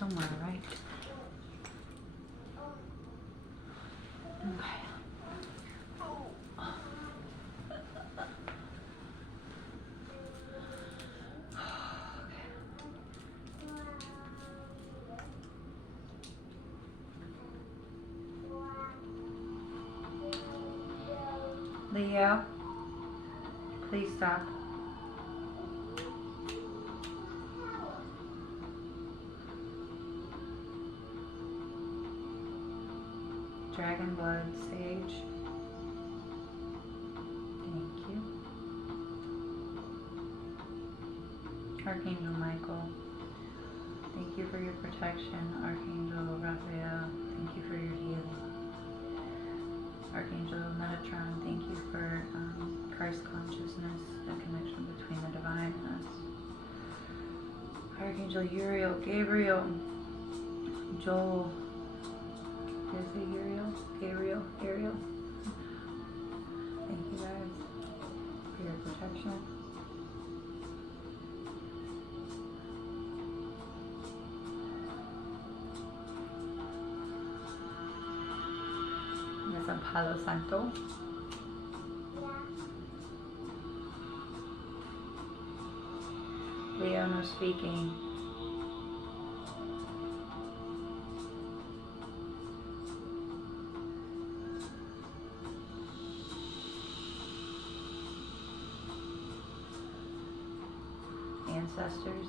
somewhere, right? Okay. Leo, please stop. Dragon blood, sage. Thank you. Archangel Michael, thank you for your protection. Archangel Raphael, thank you for your healing. Archangel Metatron, thank you for Christ consciousness, the connection between the divine and us. Archangel Uriel, Gabriel, Joel, did I say Uriel? Gabriel, Ariel. Thank you guys for your protection. Yes, I'm Palo Santo. Leo, no speaking. Ancestors,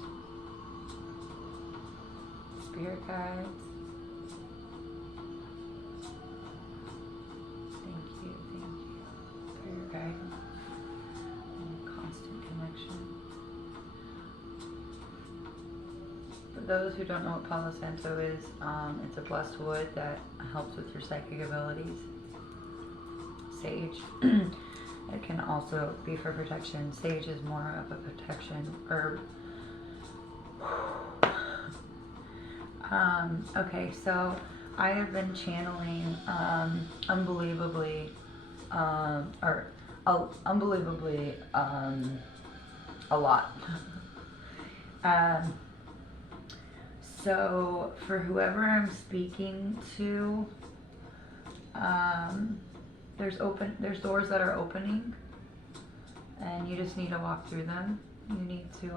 spirit guides, thank you for your guidance and your constant connection. For those who don't know what Palo Santo is, it's a blessed wood that helps with your psychic abilities. Sage, it can also be for protection. Sage is more of a protection herb. Okay, so I have been channeling unbelievably a lot. So for whoever I'm speaking to, there's doors that are opening, and you just need to walk through them. You need to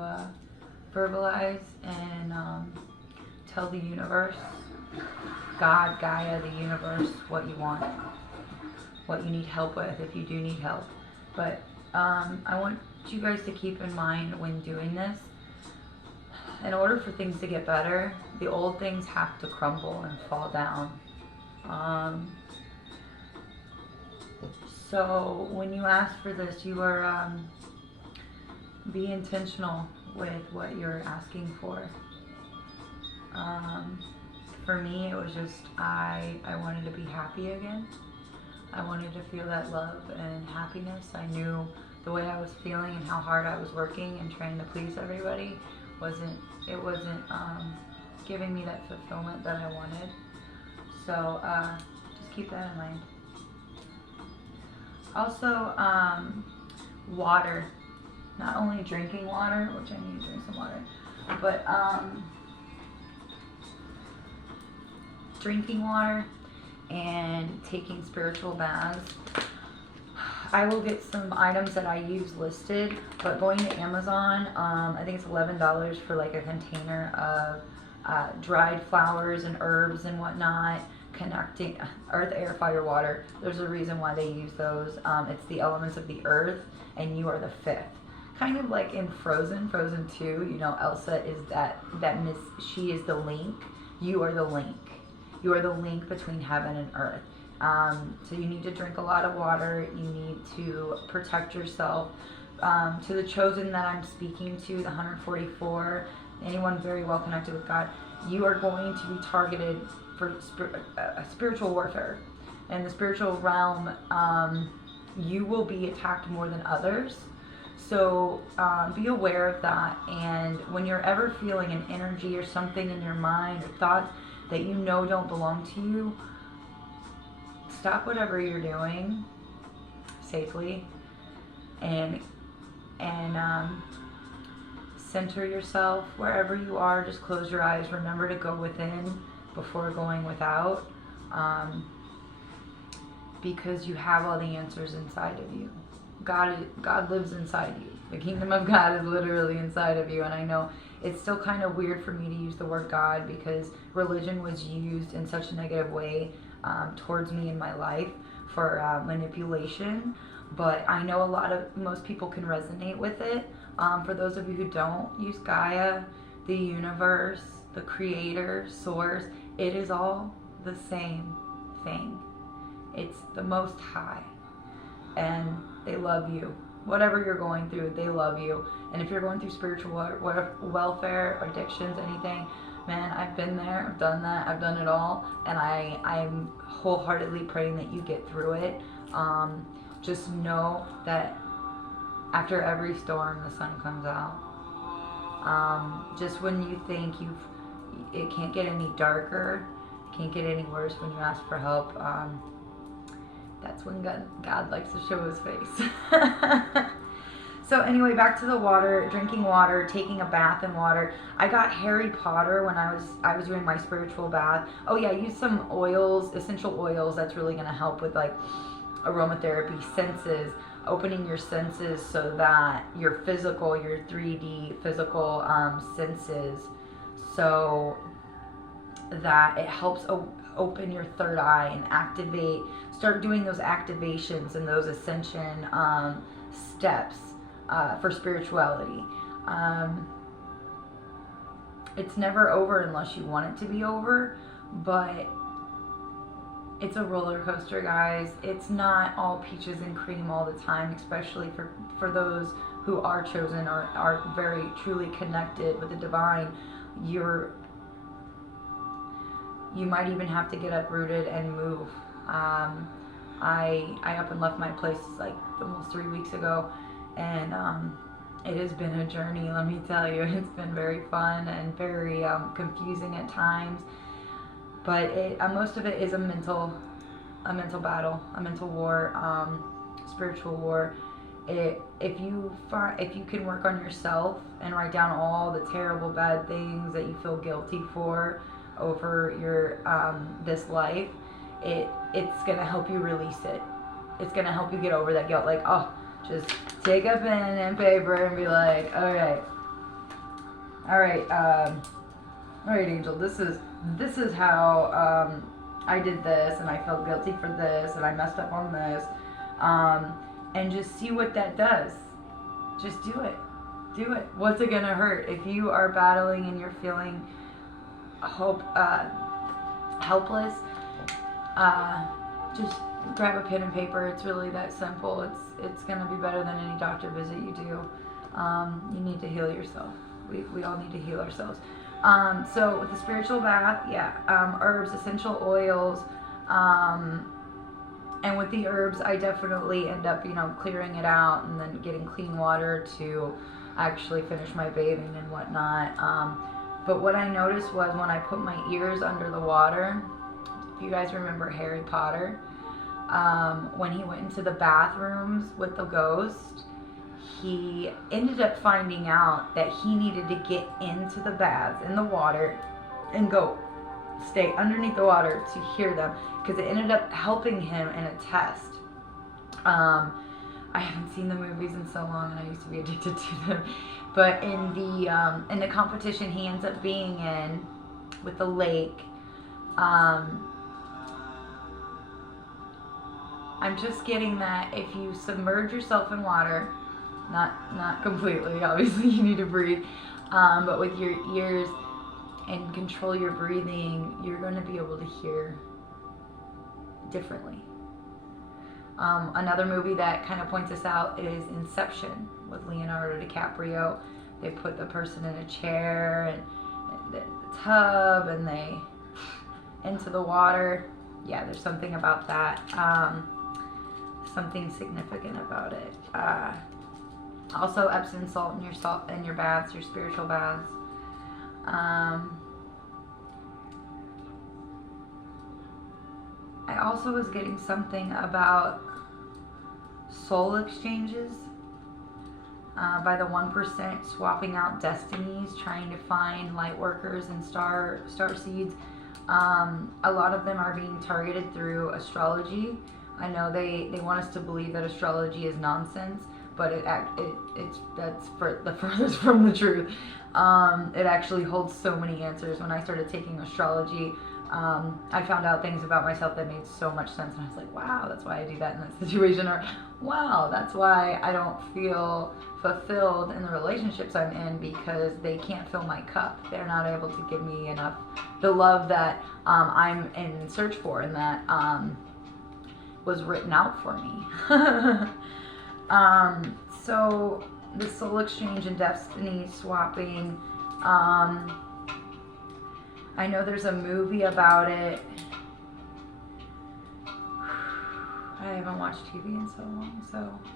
verbalize and tell the universe, God, Gaia, the universe, what you want, what you need help with, if you do need help. But I want you guys to keep in mind when doing this, in order for things to get better, the old things have to crumble and fall down. So when you ask for this, you are be intentional with what you're asking for. For me, it was just I wanted to be happy again. I wanted to feel that love and happiness. I knew the way I was feeling and how hard I was working and trying to please everybody wasn't giving me that fulfillment that I wanted. So just keep that in mind. Also, water. Not only drinking water, which I need to drink some water, but drinking water and taking spiritual baths. I will get some items that I use listed, but going to Amazon, I think it's $11 for like a container of dried flowers and herbs and whatnot, connecting earth, air, fire, water. There's a reason why they use those. It's the elements of the earth, and you are the fifth. Kind of like in Frozen 2, you know, Elsa is she is the link. You are the link. You are the link between heaven and earth. So you need to drink a lot of water. You need to protect yourself. To the chosen that I'm speaking to, the 144, anyone very well connected with God, you are going to be targeted for spiritual warfare. In the spiritual realm, you will be attacked more than others. So be aware of that. And when you're ever feeling an energy or something in your mind or thoughts that you know don't belong to you, stop whatever you're doing safely and center yourself wherever you are. Just close your eyes. Remember to go within before going without, because you have all the answers inside of you. God lives inside you. The kingdom of God is literally inside of you. And I know it's still kind of weird for me to use the word God, because religion was used in such a negative way towards me in my life for manipulation. But I know most people can resonate with it. For those of you who don't, use Gaia, the universe, the creator, source. It is all the same thing. It's the Most High. And they love you. Whatever you're going through, they love you. And if you're going through spiritual welfare, addictions, anything, man, I've been there, I've done that, I've done it all. And I'm wholeheartedly praying that you get through it. Just know that after every storm, the sun comes out. Just when you think it can't get any darker, can't get any worse when you ask for help, that's when God likes to show his face. So anyway, back to the water, drinking water, taking a bath in water. I got Harry Potter when I was doing my spiritual bath. Oh yeah, use some oils, essential oils. That's really going to help with like aromatherapy, senses, opening your senses so that your 3D physical senses, so that it helps open your third eye and start doing those activations and those ascension steps for spirituality. It's never over unless you want it to be over, but it's a roller coaster, guys. It's not all peaches and cream all the time, especially for those who are chosen or are very truly connected with the divine. You might even have to get uprooted and move. I up and left my place like almost 3 weeks ago, and it has been a journey, let me tell you. It's been very fun and very confusing at times, but most of it is a mental battle, a mental war, spiritual war. If you can work on yourself and write down all the terrible bad things that you feel guilty for over your this life, it's gonna help you release it. It's gonna help you get over that guilt. Like, oh, just take a pen and paper and be like, all right, Angel, this is how I did this, and I felt guilty for this, and I messed up on this, and just see what that does. Just do it. What's it gonna hurt? If you are battling and you're feeling helpless, just grab a pen and paper. It's really that simple. It's gonna be better than any doctor visit you do. You need to heal yourself. We all need to heal ourselves. So with the spiritual bath, herbs, essential oils, and with the herbs, I definitely end up, clearing it out and then getting clean water to actually finish my bathing and whatnot. But what I noticed was when I put my ears under the water, if you guys remember Harry Potter, when he went into the bathrooms with the ghost, he ended up finding out that he needed to get into the baths, in the water, and stay underneath the water to hear them, because it ended up helping him in a test. I haven't seen the movies in so long, and I used to be addicted to them. But in the competition he ends up being in with the lake, I'm just getting that if you submerge yourself in water, not completely, obviously you need to breathe, but with your ears and control your breathing, you're going to be able to hear differently. Another movie that kind of points this out is Inception with Leonardo DiCaprio. They put the person in a chair and the tub, and they into the water. Yeah, there's something about that. Something significant about it. Also, Epsom salt in your baths, your spiritual baths. I also was getting something about soul exchanges. by the 1% swapping out destinies, trying to find light workers and star seeds. A lot of them are being targeted through astrology. I know they want us to believe that astrology is nonsense, but that's the furthest from the truth. It actually holds so many answers. When I started taking astrology, I found out things about myself that made so much sense, and I was like, wow, that's why I do that in that situation, or wow, that's why I don't feel fulfilled in the relationships I'm in, because they can't fill my cup. They're not able to give me enough, the love that I'm in search for, and that was written out for me. So the soul exchange and destiny swapping, I know there's a movie about it. I haven't watched TV in so long,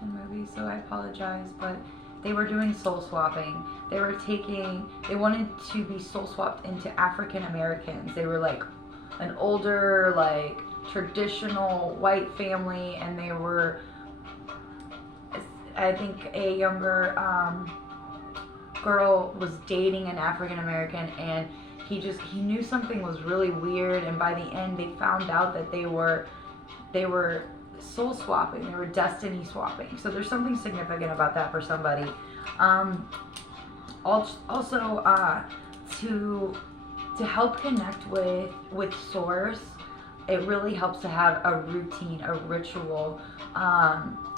in movies, so I apologize, but they were doing soul swapping. They wanted to be soul swapped into African Americans. They were like an older, like traditional white family, and they were, I think, a younger girl was dating an African American, and he knew something was really weird, and by the end they found out that they were soul swapping, they were destiny swapping. So there's something significant about that for somebody. Also, to help connect with source, it really helps to have a routine, a ritual.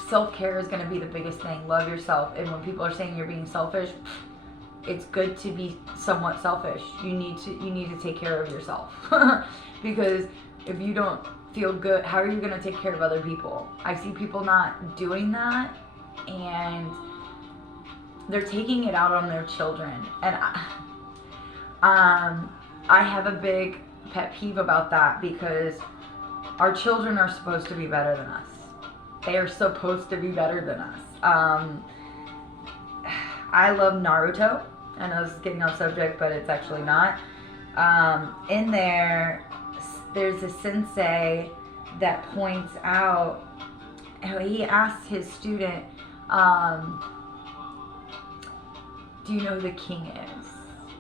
Self-care is going to be the biggest thing. Love yourself. And when people are saying you're being selfish, it's good to be somewhat selfish. You need to take care of yourself. Because if you don't feel good, how are you going to take care of other people? I see people not doing that, and they're taking it out on their children. And I have a big pet peeve about that, because our children are supposed to be better than us. They are supposed to be better than us. I love Naruto. I know this is getting off subject, but it's actually not. In there's a sensei that points out how he asks his student, do you know who the king is?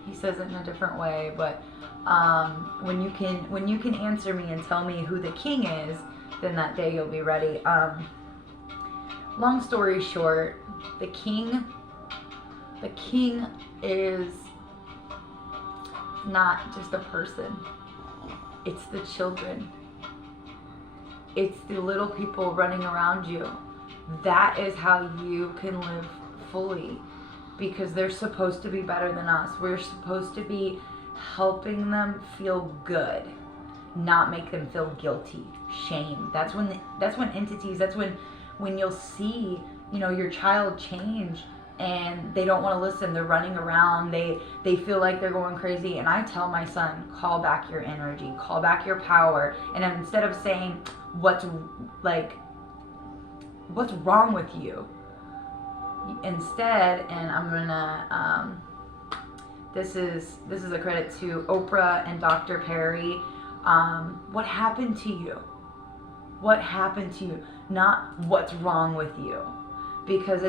He says it in a different way, but when you can answer me and tell me who the king is, then that day you'll be ready. Long story short, the king is not just a person. It's the children. It's the little people running around you. That is how you can live fully, because they're supposed to be better than us. We're supposed to be helping them feel good, not make them feel guilty, shame. That's when entities, that's when you'll see, your child change, and they don't want to listen. They're running around. They feel like they're going crazy. And I tell my son, call back your energy, call back your power. And instead of saying what's wrong with you, instead, and I'm gonna this is a credit to Oprah and Dr. Perry. What happened to you? What happened to you? Not what's wrong with you. Because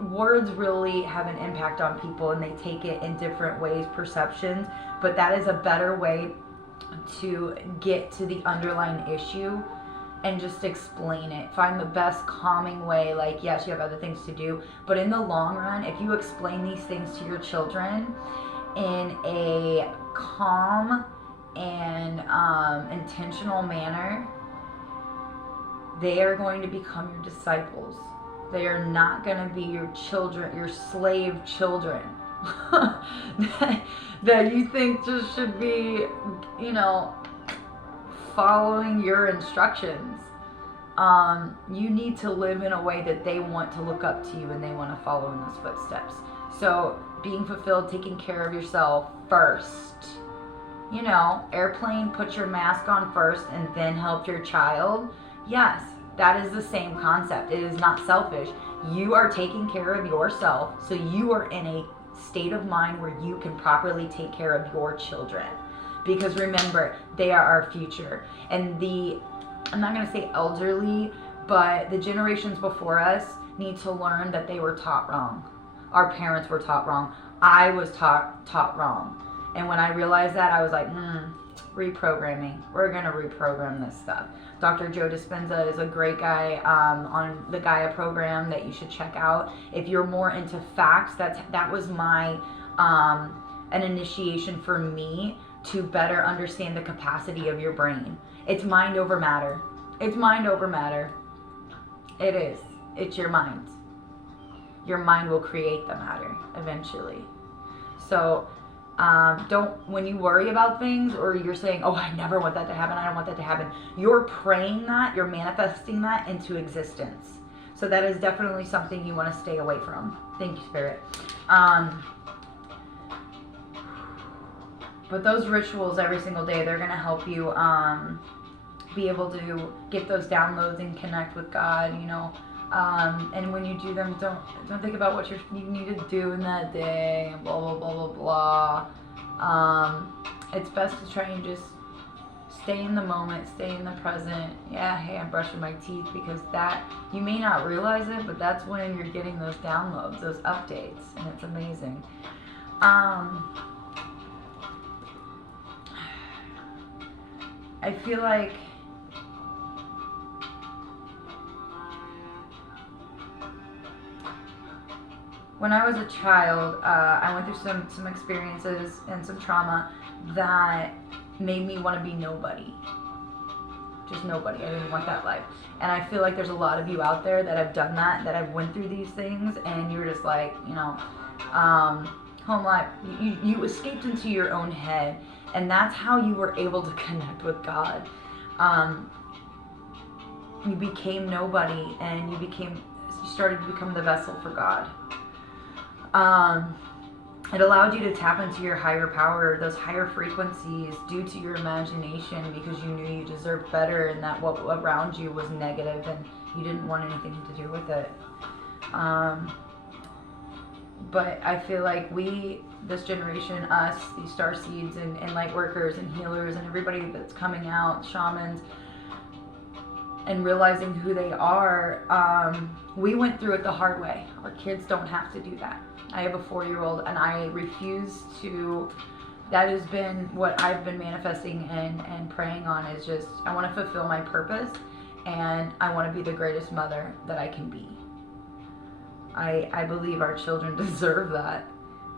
words really have an impact on people, and they take it in different ways, perceptions. But that is a better way to get to the underlying issue and just explain it. Find the best calming way. Like, yes, you have other things to do, but in the long run, if you explain these things to your children in a calm and intentional manner, they are going to become your disciples. They are not going to be your children, your slave children that you think just should be, following your instructions. You need to live in a way that they want to look up to you and they want to follow in those footsteps. So being fulfilled, taking care of yourself first. Airplane, put your mask on first and then help your child. Yes, that is the same concept. It is not selfish. You are taking care of yourself, so you are in a state of mind where you can properly take care of your children. Because remember, they are our future. And I'm not going to say elderly, but the generations before us need to learn that they were taught wrong. our parents were taught wrong. I was taught wrong. And when I realized that, I was like, reprogramming. We're going to reprogram this stuff. Dr. Joe Dispenza is a great guy on the Gaia program that you should check out. If you're more into facts, that was my an initiation for me to better understand the capacity of your brain. It's mind over matter. It's mind over matter. It is. It's your mind. Your mind will create the matter eventually. So when you worry about things, or you're saying, oh, I never want that to happen, I don't want that to happen, you're praying that, you're manifesting that into existence. So that is definitely something you want to stay away from. Thank you, Spirit. But those rituals every single day, they're going to help you be able to get those downloads and connect with God, you know. And when you do them, don't think about what you need to do in that day, and blah, blah, blah, blah, blah. It's best to try and just stay in the moment, stay in the present. Yeah, hey, I'm brushing my teeth, because that, you may not realize it, but that's when you're getting those downloads, those updates, and it's amazing. I feel like when I was a child, I went through some experiences and some trauma that made me want to be nobody. Just nobody. I didn't want that life. And I feel like there's a lot of you out there that have done that have went through these things, and you're just like, you know, home life. You escaped into your own head, and that's how you were able to connect with God. You became nobody, and you started to become the vessel for God. It allowed you to tap into your higher power, those higher frequencies, due to your imagination, because you knew you deserved better, and that what around you was negative, and you didn't want anything to do with it. But I feel like this generation, us, these star seeds and light workers and healers and everybody that's coming out, shamans, and realizing who they are, we went through it the hard way. Our kids don't have to do that. I have a 4-year-old, and I refuse to. That has been what I've been manifesting and praying on, is just, I want to fulfill my purpose, and I want to be the greatest mother that I can be. I believe our children deserve that.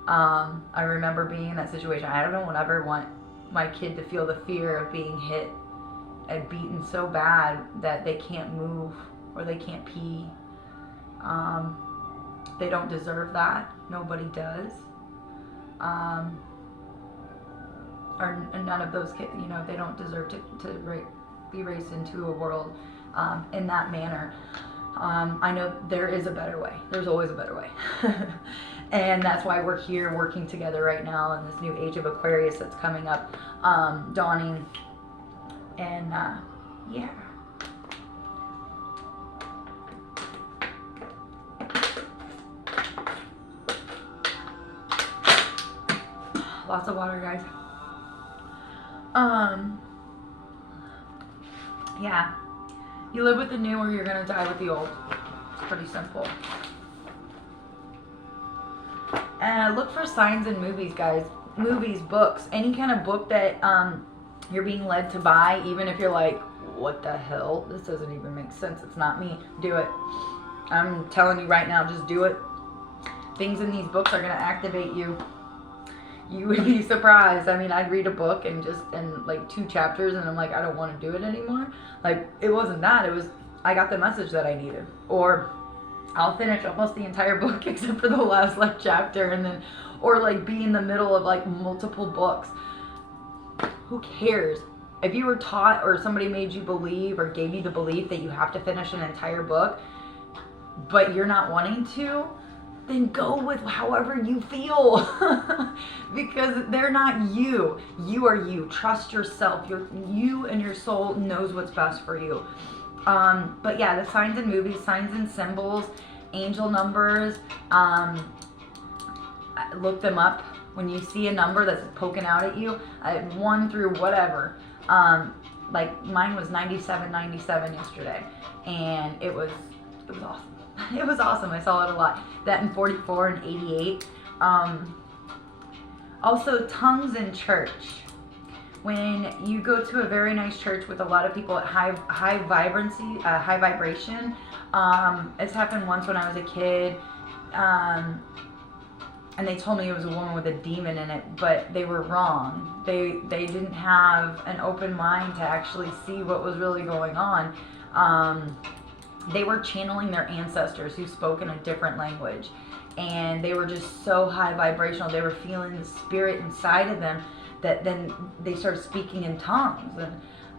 I remember being in that situation. I don't ever want my kid to feel the fear of being hit and beaten so bad that they can't move or they can't pee. They don't deserve that. Nobody does. Or none of those kids, you know, they don't deserve to be raised into a world in that manner. I know there is a better way. There's always a better way. And that's why we're here working together right now in this new age of Aquarius that's coming up, dawning. And yeah. Lots of water, guys. Yeah. You live with the new, or you're gonna die with the old. It's pretty simple. And look for signs in movies, guys. Movies, books, any kind of book that you're being led to buy, even if you're like, what the hell? This doesn't even make sense. It's not me. Do it. I'm telling you right now, just do it. Things in these books are gonna activate you. You would be surprised. I mean, I'd read a book and like 2 chapters, and I'm like, I don't want to do it anymore. Like, it wasn't that. It was, I got the message that I needed. Or I'll finish almost the entire book except for the last like chapter, and then, or like be in the middle of like multiple books. Who cares? If you were taught, or somebody made you believe or gave you the belief that you have to finish an entire book, but you're not wanting to, then go with however you feel. Because they're not you. You are you. Trust yourself. You and your soul knows what's best for you. But yeah, the signs in movies, signs and symbols, angel numbers, look them up. When you see a number that's poking out at you, 1 through whatever, like mine was 9797 yesterday, and it was awesome. It was awesome. I saw it a lot. That in 44 and 88. Also, tongues in church. When you go to a very nice church with a lot of people at high vibrancy, high vibration. It's happened once when I was a kid. And they told me it was a woman with a demon in it, but they were wrong. They didn't have an open mind to actually see what was really going on. They were channeling their ancestors who spoke in a different language. And they were just so high vibrational. They were feeling the spirit inside of them that then they started speaking in tongues.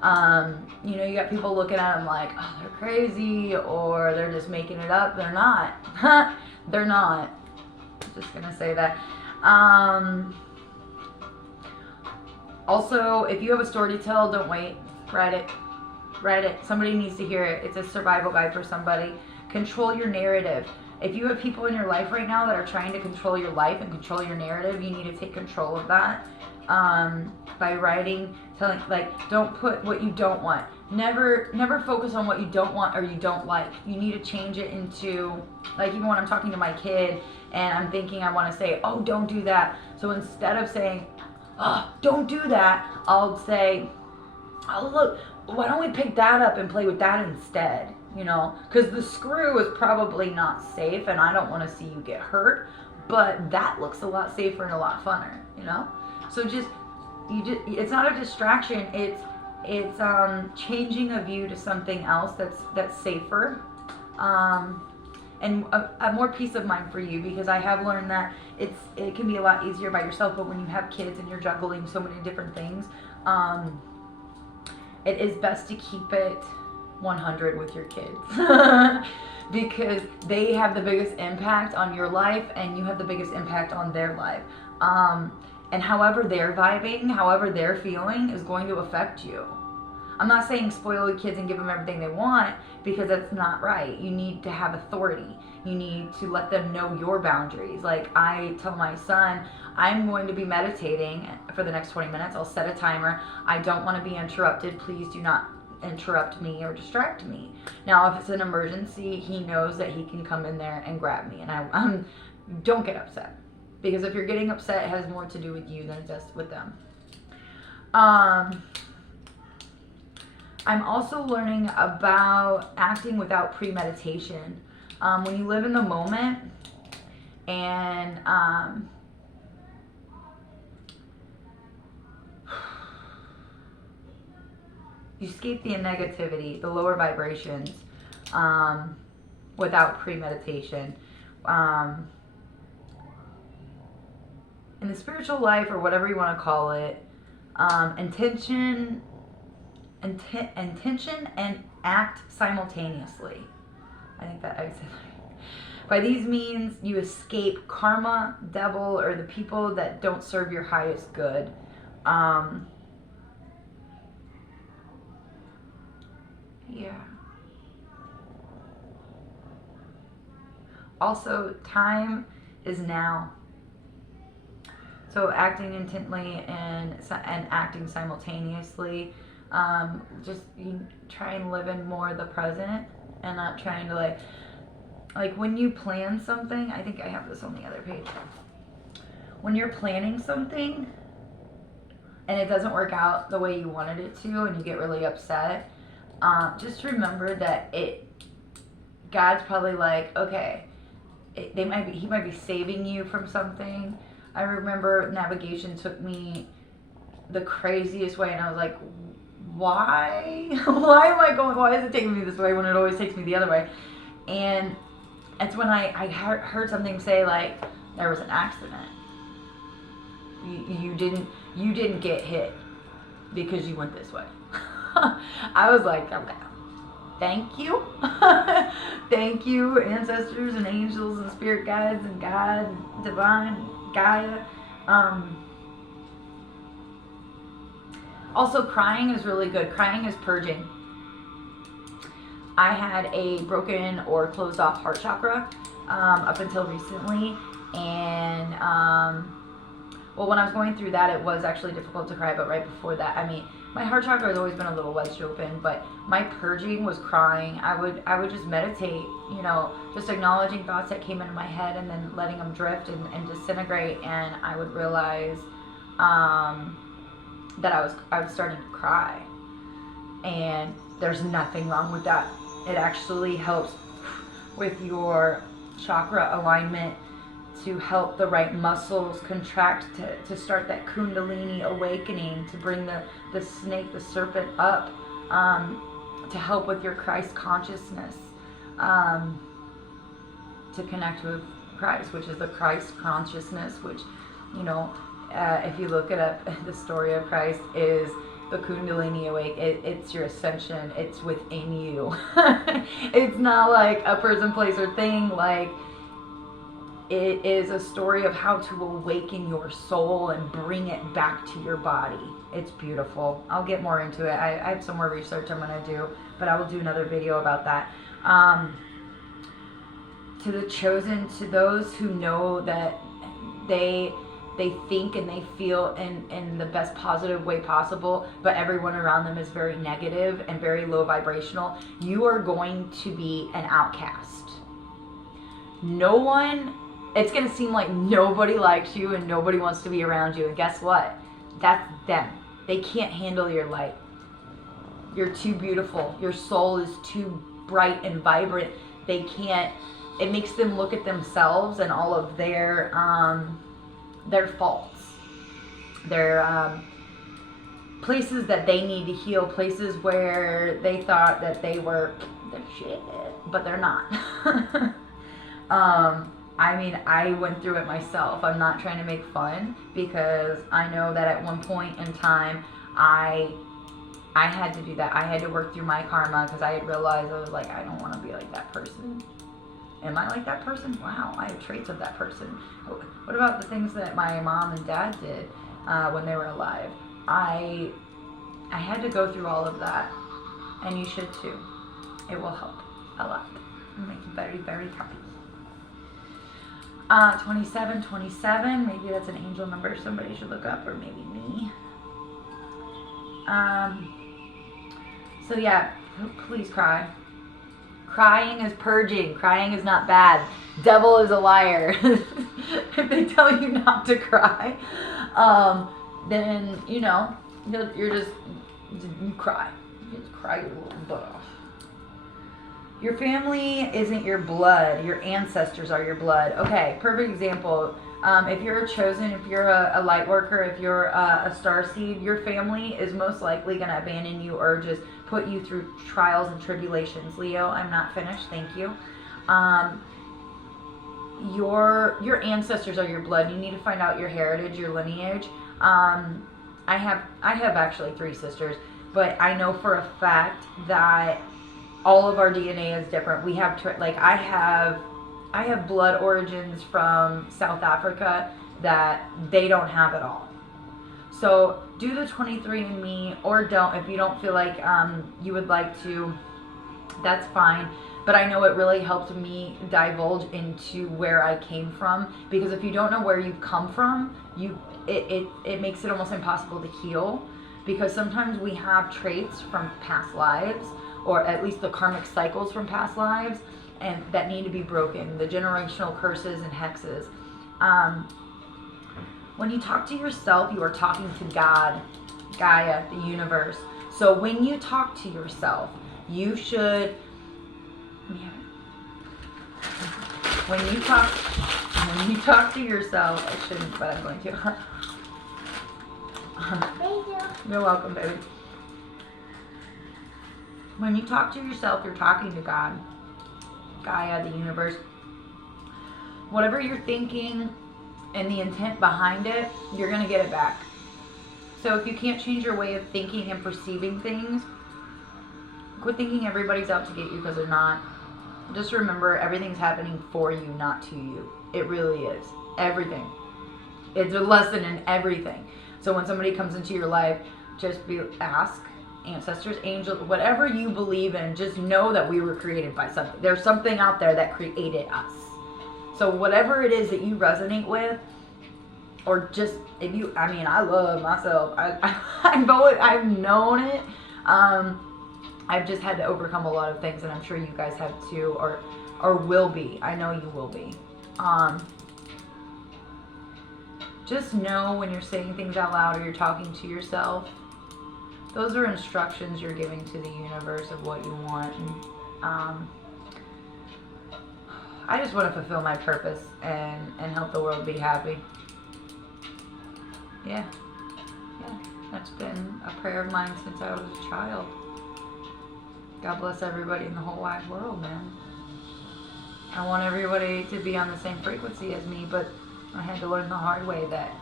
And, you know, you got people looking at them like, oh, they're crazy, or they're just making it up. They're not. They're not. I'm just going to say that. Also, if you have a story to tell, don't wait. Write it. Write it. Somebody needs to hear it. It's a survival guide for somebody. Control your narrative. If you have people in your life right now that are trying to control your life and control your narrative, you need to take control of that by writing, telling, like, don't put what you don't want. Never focus on what you don't want or you don't like. You need to change it into, like, even when I'm talking to my kid and I'm thinking I want to say, oh, don't do that. So instead of saying, oh, don't do that, I'll say, oh, look, why don't we pick that up and play with that instead? You know, because the screw is probably not safe and I don't want to see you get hurt, but that looks a lot safer and a lot funner, you know? So it's not a distraction. It's changing a view to something else that's safer, and a more peace of mind for you, because I have learned that it can be a lot easier by yourself, but when you have kids and you're juggling so many different things, it is best to keep it 100 with your kids because they have the biggest impact on your life and you have the biggest impact on their life. And however they're vibing, however they're feeling is going to affect you. I'm not saying spoil your kids and give them everything they want, because that's not right. You need to have authority. You need to let them know your boundaries. Like, I tell my son, I'm going to be meditating for the next 20 minutes. I'll set a timer. I don't want to be interrupted. Please do not interrupt me or distract me. Now, if it's an emergency, he knows that he can come in there and grab me, and I don't get upset, because if you're getting upset, it has more to do with you than it does with them. I'm also learning about acting without premeditation. When you live in the moment and you escape the negativity, the lower vibrations, without premeditation. In the spiritual life, or whatever you want to call it, intention and act simultaneously. I think that I said that. By these means, you escape karma, devil, or the people that don't serve your highest good. Yeah. Also, time is now. So acting intently and acting simultaneously. Just you try and live in more of the present and not trying to like when you plan something. I think I have this on the other page. When you're planning something and it doesn't work out the way you wanted it to and you get really upset, just remember that God's probably like, okay, he might be saving you from something. I remember navigation took me the craziest way, and I was like, why? Why is it taking me this way when it always takes me the other way? And it's when I heard something say, like, there was an accident. You didn't get hit because you went this way. I was like, okay, thank you. Thank you, ancestors and angels and spirit guides and God, divine, Gaia. Also, crying is really good. Crying is purging. I had a broken or closed off heart chakra up until recently, and Well, when I was going through that, it was actually difficult to cry, but right before that, I mean, my heart chakra has always been a little wedged open, but my purging was crying. I would just meditate, you know, just acknowledging thoughts that came into my head and then letting them drift and disintegrate, and I would realize that I was starting to cry. And there's nothing wrong with that. It actually helps with your chakra alignment to help the right muscles contract to start that kundalini awakening, to bring the snake, the serpent up, to help with your Christ consciousness, to connect with Christ, which is the Christ consciousness, which, you know, if you look it up, the story of Christ is the kundalini awake. It's your ascension. It's within you. It's not like a person, place, or thing. Like, it is a story of how to awaken your soul and bring it back to your body. It's beautiful. I'll get more into it. I have some more research I'm going to do, but I will do another video about that. To the chosen, to those who know that they think and they feel in the best positive way possible, but everyone around them is very negative and very low vibrational, you are going to be an outcast. No one, it's going to seem like nobody likes you and nobody wants to be around you. And guess what? That's them. They can't handle your light. You're too beautiful. Your soul is too bright and vibrant. They can't, it makes them look at themselves and all of their faults, their places that they need to heal, places where they thought that they're shit, but they're not. I mean, I went through it myself. I'm not trying to make fun, because I know that at one point in time, I had to do that. I had to work through my karma, because I had realized, I was like, I don't want to be like that person. Am I like that person? Wow, I have traits of that person. What about the things that my mom and dad did when they were alive? I had to go through all of that, and you should too. It will help a lot. It'll make you very, very happy. 2727, maybe that's an angel number somebody should look up, or maybe me. So yeah, please cry. Crying is purging. Crying is not bad. Devil is a liar. If they tell you not to cry, then, you know, you cry. You just cry your little butt off. Your family isn't your blood. Your ancestors are your blood. Okay, perfect example. If you're a chosen, if you're a light worker, if you're a starseed, your family is most likely going to abandon you or just put you through trials and tribulations. Leo, I'm not finished. Thank you. Your ancestors are your blood. You need to find out your heritage, your lineage. I have actually 3 sisters, but I know for a fact that all of our DNA is different. We have I have blood origins from South Africa that they don't have at all. So do the 23andMe, or don't. If you don't feel like you would like to, that's fine. But I know it really helped me divulge into where I came from, because if you don't know where you've come from, it makes it almost impossible to heal, because sometimes we have traits from past lives, or at least the karmic cycles from past lives, and that need to be broken, the generational curses and hexes. When you talk to yourself, you are talking to God, Gaia, the universe. So when you talk to yourself, you should, when you talk to yourself, I shouldn't, but I'm going to. Thank you. You're welcome, baby. When you talk to yourself, you're talking to God, Gaia, the universe. Whatever you're thinking and the intent behind it, you're going to get it back. So if you can't change your way of thinking and perceiving things, quit thinking everybody's out to get you, because they're not. Just remember, everything's happening for you, not to you. It really is. Everything. It's a lesson in everything. So when somebody comes into your life, just ask ancestors, angels, whatever you believe in, just know that we were created by something. There's something out there that created us. So whatever it is that you resonate with, or just if you, I mean, I love myself. I've known it. I've just had to overcome a lot of things, and I'm sure you guys have too, or will be. I know you will be. Just know when you're saying things out loud or you're talking to yourself, those are instructions you're giving to the universe of what you want. And I just want to fulfill my purpose and help the world be happy. Yeah. That's been a prayer of mine since I was a child. God bless everybody in the whole wide world, man. I want everybody to be on the same frequency as me, but I had to learn the hard way that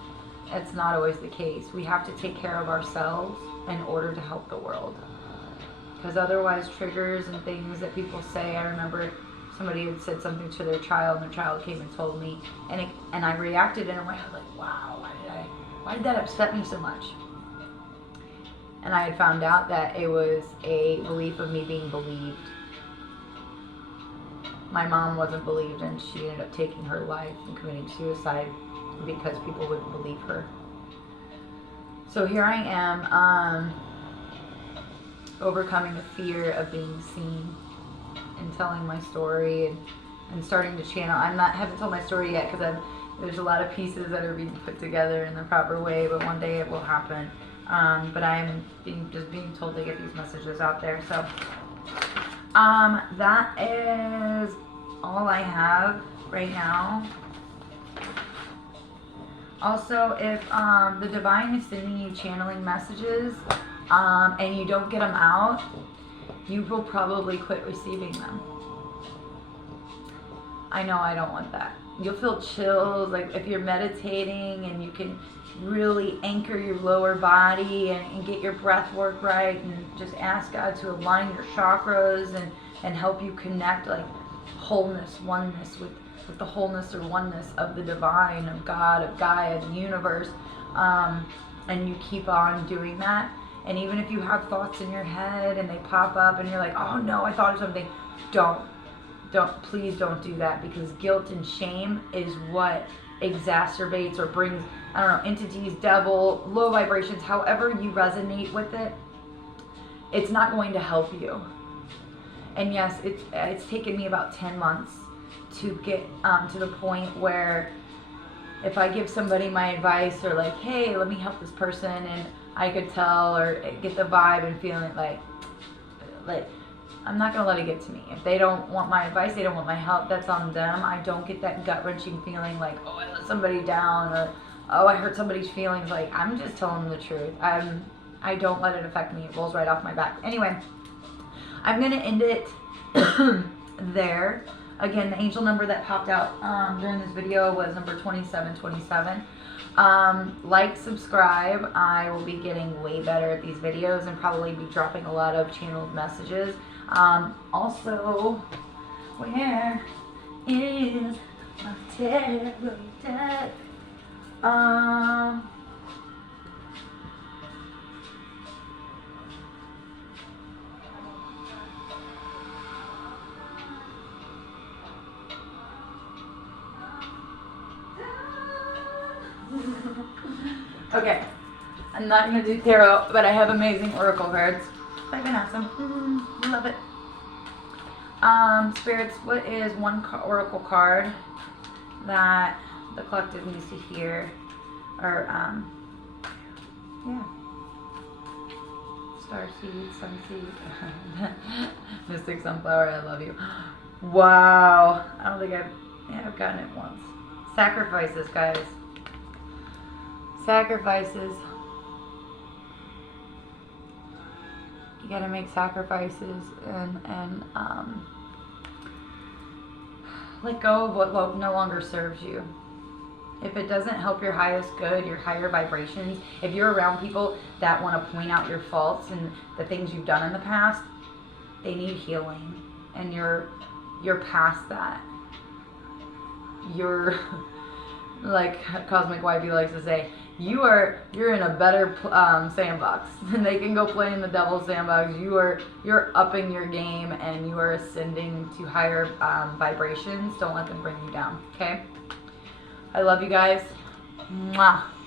that's not always the case. We have to take care of ourselves in order to help the world. Because otherwise, triggers and things that people say, I remember somebody had said something to their child, and their child came and told me, and I reacted in a way, I was like, wow, why did that upset me so much? And I had found out that it was a belief of me being believed. My mom wasn't believed, and she ended up taking her life and committing suicide because people wouldn't believe her. So here I am, overcoming the fear of being seen and telling my story and starting to channel. Haven't told my story yet because there's a lot of pieces that are being put together in the proper way, but one day it will happen. But I'm just being told to get these messages out there. So that is all I have right now. Also, if the divine is sending you channeling messages and you don't get them out, you will probably quit receiving them. I know I don't want that. You'll feel chills, like if you're meditating and you can really anchor your lower body and get your breath work right and just ask God to align your chakras and help you connect like wholeness, oneness with the wholeness or oneness of the divine, of God, of Gaia, the universe, and you keep on doing that. And even if you have thoughts in your head and they pop up and you're like, oh no, I thought of something, please don't do that, because guilt and shame is what exacerbates or brings, I don't know, entities, devil, low vibrations, however you resonate with it, it's not going to help you. And yes, it's taken me about 10 months to get to the point where if I give somebody my advice or like, hey, let me help this person, and I could tell or get the vibe and feeling like I'm not going to let it get to me. If they don't want my advice, they don't want my help, that's on them. I don't get that gut-wrenching feeling like, oh, I let somebody down, or oh, I hurt somebody's feelings. Like, I'm just telling them the truth. I don't let it affect me. It rolls right off my back. Anyway, I'm going to end it there. Again, the angel number that popped out during this video was number 2727. Like, subscribe. I will be getting way better at these videos and probably be dropping a lot of channeled messages. Also, where is my tarot deck? Okay, I'm not going to do tarot, but I have amazing oracle cards. I've been awesome. Love it. Spirits, what is one oracle card that the collective needs to hear? Or, yeah. Starseed, sunseed. Mystic sunflower, I love you. Wow. I don't think I've gotten it once. Sacrifices, guys. Sacrifices. You gotta make sacrifices and let go of what no longer serves you. If it doesn't help your highest good, your higher vibrations, if you're around people that want to point out your faults and the things you've done in the past, they need healing, and you're past that. You're like Cosmic Wifey likes to say, you're in a better sandbox. They can go play in the devil's sandbox. You're upping your game and you are ascending to higher vibrations. Don't let them bring you down. Okay. I love you guys. Mwah.